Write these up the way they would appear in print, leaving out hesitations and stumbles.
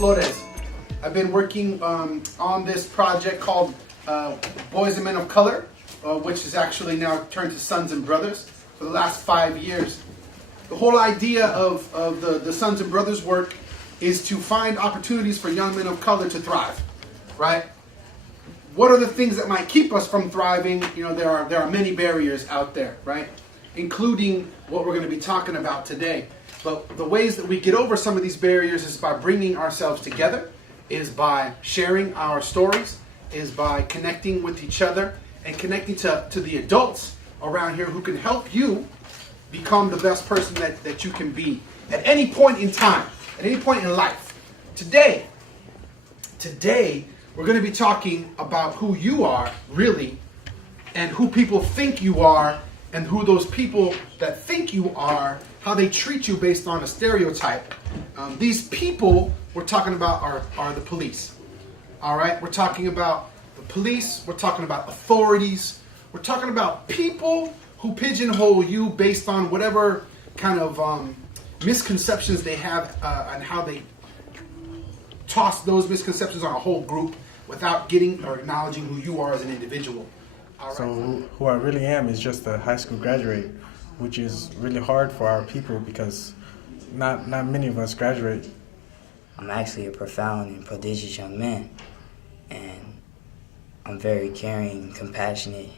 Flores. I've been working on this project called Boys and Men of Color, which is actually now turned to Sons and Brothers for the last 5 years. The whole idea of the Sons and Brothers work is to find opportunities for young men of color to thrive, right? What are the things that might keep us from thriving? You know, there are many barriers out there, right? Including what we're going to be talking about today. But the ways that we get over some of these barriers is by bringing ourselves together, is by sharing our stories, is by connecting with each other and connecting to the adults around here who can help you become the best person that you can be at any point in time, at any point in life. Today, we're going to be talking about who you are really and who people think you are and who those people that think you are, how they treat you based on a stereotype. These people we're talking about are the police. All right? We're talking about the police. We're talking about authorities. We're talking about people who pigeonhole you based on whatever kind of misconceptions they have and how they toss those misconceptions on a whole group without getting or acknowledging who you are as an individual. All right. So who I really am is just a high school graduate, which is really hard for our people because not many of us graduate. I'm actually a profound and prodigious young man, and I'm very caring, compassionate,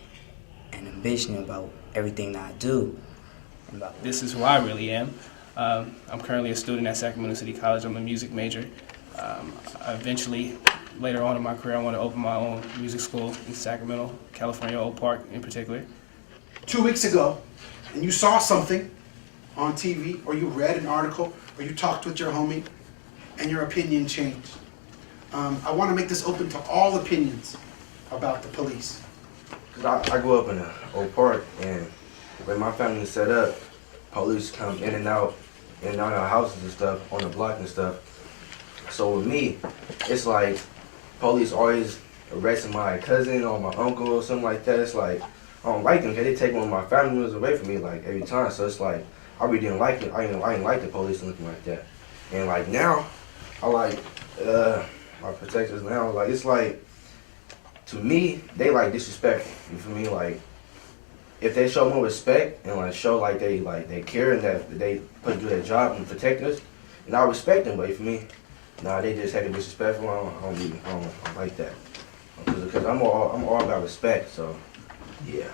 and ambitious about everything that I do. This is who I really am. I'm currently a student at Sacramento City College. I'm a music major. Eventually, later on in my career, I want to open my own music school in Sacramento, California, Oak Park in particular. 2 weeks ago, and you saw something on TV, or you read an article, or you talked with your homie, and your opinion changed. I want to make this open to all opinions about the police. Cause I grew up in Oak Park, and when my family is set up, police come in and out our houses and stuff, on the block and stuff. So with me, it's like police always arresting my cousin or my uncle or something like that. It's like I don't like them because they take one of my family members away from me like every time. So it's like I really didn't like it. I didn't like the police or anything like that. And like now, I like my protectors now. Like it's like to me, they like disrespectful. You feel me? Like if they show more respect and like show like they care and that they put do their job and protect us, and I respect them. But you feel me? Nah, they just had to be disrespectful. I don't like that. Because I'm all about respect. So yeah.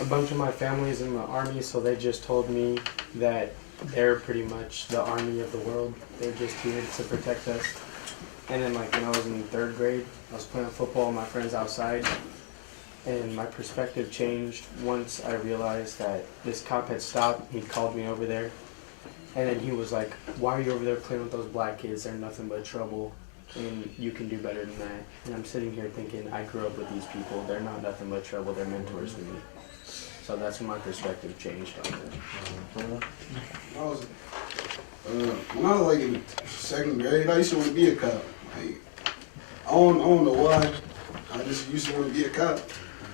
A bunch of my family is in the army, so they just told me that they're pretty much the army of the world. They're just here to protect us. And then like when I was in 3rd grade, I was playing football with my friends outside, and my perspective changed once I realized that this cop had stopped. He called me over there, and then he was like, "Why are you over there playing with those black kids? They're nothing but trouble, and you can do better than that." And I'm sitting here thinking, I grew up with these people. They're not nothing but trouble. They're mentors to me. So that's when my perspective changed on it. When I was like in 2nd grade, I used to want to be a cop. Like, I don't know why. I just used to want to be a cop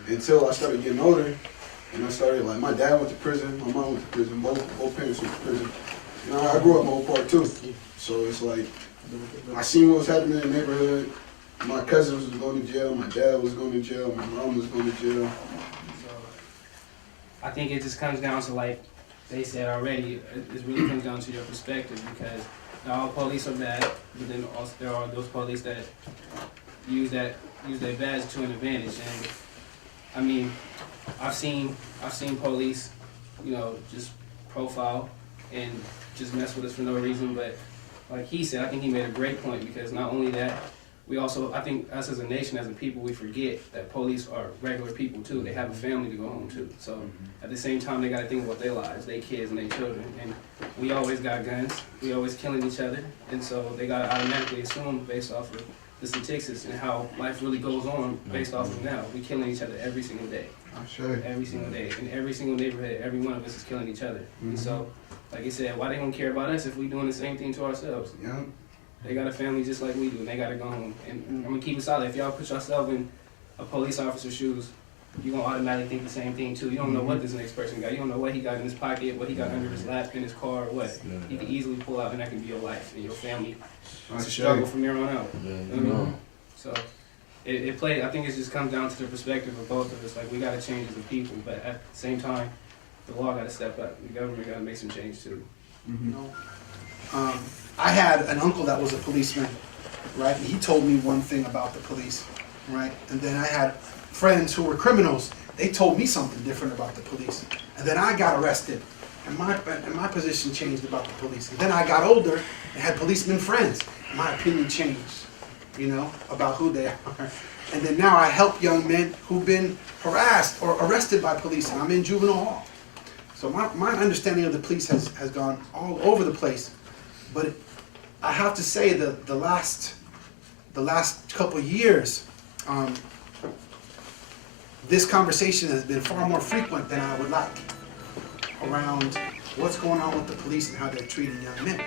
until I started getting older, and I started like my dad went to prison, my mom went to prison, both parents went to prison. You know, I grew up in Oak Park too, so it's like I seen what was happening in the neighborhood. My cousins was going to jail, my dad was going to jail, my mom was going to jail. I think it just comes down to, like they said already, it really comes down to your perspective, because not all police are bad, but then also there are those police that use their badge to an advantage. And I mean, I've seen police, you know, just profile and just mess with us for no reason. But like he said, I think he made a great point, because not only that, we also, I think us as a nation, as a people, we forget that police are regular people too. They have a family to go home to. So at the same time, they got to think about their lives, their kids and their children. And we always got guns. We always killing each other. And so they got to automatically assume, based off of the statistics and how life really goes on, based off of now, we killing each other every single day. Sure. Every single day. In every single neighborhood, every one of us is killing each other. And so, like you said, why they don't care about us if we doing the same thing to ourselves? Yeah. They got a family just like we do, and they got to go home. And I'm going to keep it solid. If y'all put yourself in a police officer's shoes, you're gonna automatically think the same thing too. You don't know what this next person got. You don't know what he got in his pocket, what he got under his lap, in his car, or what. He can easily pull out, and that can be your life and your family. It's a struggle from there on out. You know what I mean? So it play. I think it just comes down to the perspective of both of us. Like, we gotta change as a people, but at the same time, the law gotta step up. The government gotta make some change too. You know, I had an uncle that was a policeman, right? And he told me one thing about the police, right? And then I had friends who were criminals. They told me something different about the police. And then I got arrested, and my position changed about the police. And then I got older and had policemen friends. And my opinion changed, you know, about who they are. And then now I help young men who've been harassed or arrested by police, and I'm in juvenile hall. So my understanding of the police has gone all over the place. But I have to say that the last couple of years, this conversation has been far more frequent than I would like around what's going on with the police and how they're treating young men.